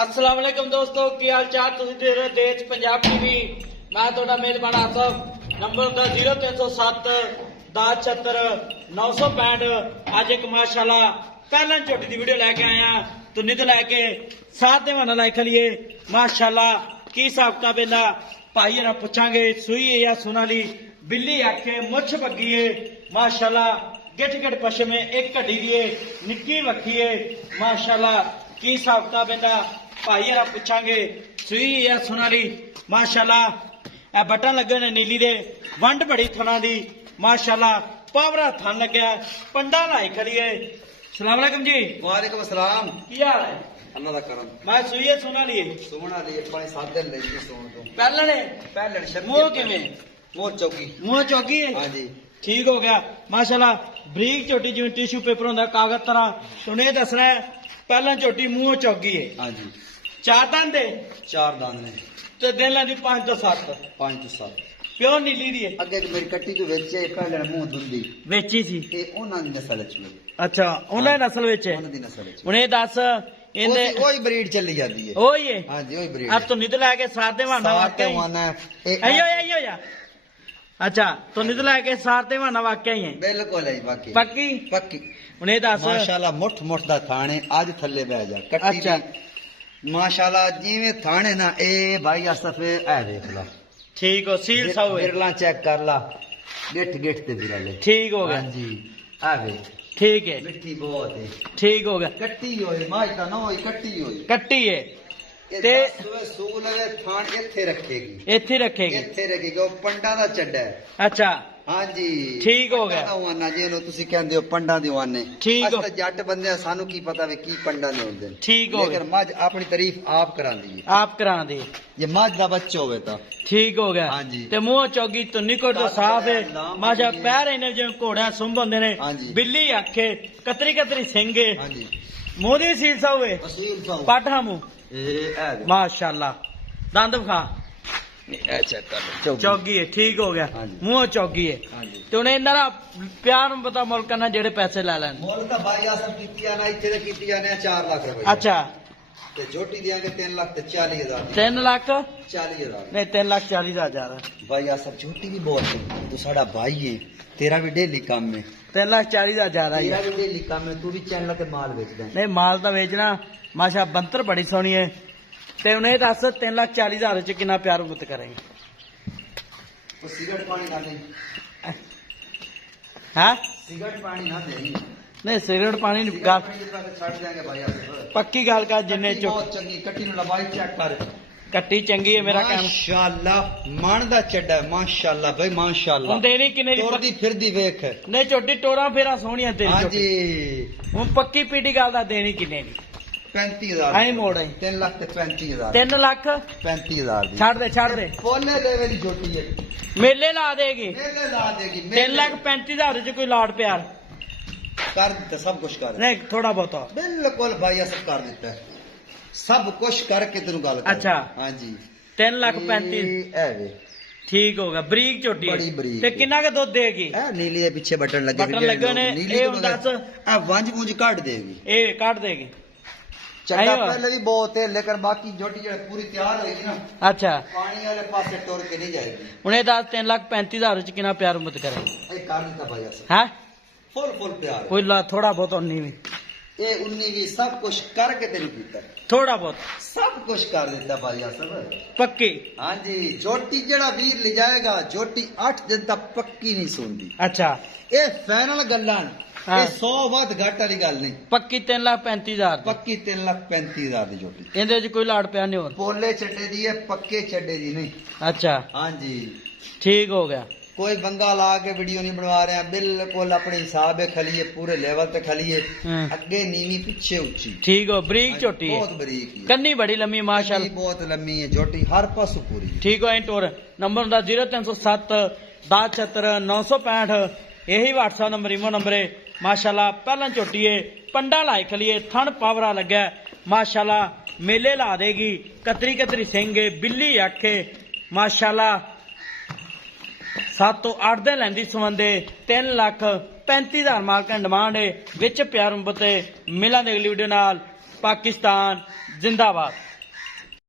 अस्सलाम वालेकुम दोस्तों, की हाल चाल? तुसीं देख रहे हो देश पंजाब टीवी। मैं तुहाडा मेजबान आसफ। नंबर होंदा 0307 1076 965। अज एक माशाल्लाह पहला झोटी की वीडियो लैके आया तो निध लैके साथ दे वाना लाइक लिए माशाल्लाह की हिसाब किताब इहदा भाई हरा पुछांगे। सूई है या सुनाली बिल्ली आखे मुछ बग्गी है माशाल्लाह। गिट गिट पशम है, एक घड़ी दी है, निक्की वक्की है माशाल्लाह। की हिसाब किताब इहदा भाई हरा पुछांगे। सूई या सुनाली माशाल्लाह। ए बटन लगे ने नीली दे, वंड बड़ी थना दी माशाल्लाह। पावरा थन लग्या, पंडा लाई खड़ी है। सलाम अलैकुम जी। वालेकुम अस्सलाम। की हाल है? अल्लाह दा करम। मैं सूई है सुनाली है सोना लिए पानी सादे ले जी सोन तो पहले ने पहले शर्त मुंह किवें? मोर चौकी। मुंह चौकी है। हां जी ठीक हो गया माशाल्लाह। बरीक झोटी जिवें टिश्यू पेपर होंदा कागज तरह तुने दसना है। पहला झोटी मुंह चौकी है। हां जी चार दंद है चार दान ने ते दिन लादी 5 तो 7 5 तो 7 प्योर नीली दी है। अगे मेरी कट्टी जो वेचे पहले मुंह दुंदी वेची सी। ते ओना दी नस्ल च अच्छा उन्हें नस्ल विच है। ओना दी नस्ल च उन्हें दस इनदे ओही ब्रीड चली जाती है। ओही है। हां जी ओही ब्रीड अब तो निद लाके साथ दे वाना साथ वाकई वाना अयो अयो या अच्छा तो निद लाके साथ दे वाना वाकई है। बिल्कुल है बाकी पक्की पक्की। उन्हें दस माशाल्लाह मुठ मुठ दा थाने आज थल्ले बह जा कट्टी अच्छा। दी। माशाल्लाह जिवें थाने ना ए भाई असफे ए देख ला ठीक हो सील सौ है। बिरला चेक कर ला गिट गिट ते बिरले ठीक हो गया। हां जी आ वे ठीक है मिट्टी बहुत है। ठीक हो गया। कट्टी होई माई ता ना होई कट्टी होई कट्टी है ए ते सुबह सूल लगे थान इथे रखेगी इथे रखेगी। इथे रखेगी ओ पंडा दा चड्डा है। अच्छा हां जी ठीक हो गया। वाना जी नो तुसी कहंदे हो पंडा दे वाने ठीक हो। अस जट बंदे सानू की पता वे की पंडा ने होंदे। ठीक हो लेकिन मज अपनी तारीफ आप करांदी है। आप करा दे। ये मज दा बच्चा होवे ता ठीक हो गया। हाँ जी। ते मुंह चौकी तो निकट तो साफ है माशा। पैर इन्हें जिवें घोड़ियां सुंभ होंदे ने। हाँ जी। बिल्ली आखे कतरी कतरी सिंह है। हां जी मुंह दी सील सौ है। असूल पाओ पाठा मुंह ए ए माशाल्लाह। दंद खा चेक कर चौकी है। ठीक हो गया। हाँ जी। मुंह चौकी है हां जी ते उन्हें इंदा ना प्यार पता मुल्क ना जेड़े पैसे ला लैन। मोल का भाई आसम कीती आना इथे ते कीती जाने 4 लाख रुपए अच्छा ते झोटी देंगे 3 लाख ते 40,000 3 लाख 40,000 नहीं 3,40,000 भाई आसम झोटी भी बहुत है। तू साडा भाई है तेरा भी डेली काम है। 3,40,000 आई तेरा है। भी डेली काम है तू भी चैनल के माल बेचदा है। नहीं माल तो बेचना माशा। बंतर बड़ी सोहनी है ते उन्हें दस 3,40,000 च कितना प्यार मुत करेंगे। तो सिगरेट पानी ना दे हाँ सिगरेट पानी ना दे नहीं सिगरेट पानी नहीं, गल छड़ देंगे भाई आसम पक्की गल कर जिन्ने कट्टी चुक बहुत चंगी कट्टी नु लंबाई चेक कर कट्टी चंगी है मेरा काम। माशाल्लाह मन दा चड्डा है माशाल्लाह भाई माशाल्लाह हुन देनी किन्ने दी तुरदी फिरदी वेख नहीं छोटी टोरा फेरा सोहनियां तेरी हां छोटी। जी हुन पक्की पीटी गल दा देनी किन्ने दी 35,000 आई मोड़ आई 3 लाख ते 35,000 3 लाख 35,000 दी छड़ दे पोले लेवे दी झोटी है मेले ला देगी। मेले ला देगी 3,35,000 च कोई लाड प्यार कर देता सब कुछ कर नहीं थोड़ा बहुत बिल्कुल भाई सब कर देता है सब कुछ करके तेनु गल कर। अच्छा। हां जी 3,35,000 ए वे ठीक होगा। बरीक झोटी है। बड़ी बरीक ते है। किन्ना के दुध देगी? ए नीली है पीछे बटन लगे बटन लगे ने, ए हुन दस। आ वंज मुंज काट देगी ए काट देगी। चड्डा आयो। पहले भी बहुत है लेकिन बाकी झोटी जो पूरी तैयार होगी ना अच्छा पानी वाले पासे टोर के नहीं जाएगी। उन्हें दस 3,35,000 च कितना प्यार मुत करें ए कर देता भाई सब है फुल फुल प्यार कोई ला थोड़ा बहुत उन्नी भी ए 19 भी सब कुछ करके तेन कीता थोड़ा बहुत सब कुछ कर देता भाई सब। पक्की। हाँ जी झोटी जड़ा वीर ले जाएगा झोटी 8 दिन तक पक्की नहीं सुनती। अच्छा ये फाइनल गल्लां हाँ। ये 100 बात घट वाली गल नहीं पक्की 3,35,000 पक्की 3,35,000 दी झोटी इहदे च कोई लाड़ प्यार नहीं और। पोले चड्डे दी है पक्के चड्डे दी नहीं। अच्छा हाँ जी ठीक हो गया। कोई बंगा ला के वीडियो नहीं बनवा रहे हैं बिल्कुल अपने हिसाब है खलिए पूरे लेवल पे खलिए हाँ। अगे नीवी पीछे ऊंची ठीक हो बरीक झोटी है। बहुत बरीक है कन्नी बड़ी लंबी माशाल्लाह। कन्नी बहुत लंबी है झोटी हर पासों पूरी है। ठीक हो टोर नंबर होंदा 0307 1076 965 यही व्हाट्सएप नंबर इमो नंबर है माशाल्लाह। पहला झोटी है पंडा लाई खलिए थन पावरा लगा माशाल्लाह। मेले ला देगी कतरी कतरी सिंह है बिल्ली आखे माशाल्लाह। 7 तो 8 दिन लैंदी संबंधे 3,35,000 मालकां डिमांड है विच प्यार मुहब्बत मिलांगे अगली वीडियो नाल। पाकिस्तान जिंदाबाद।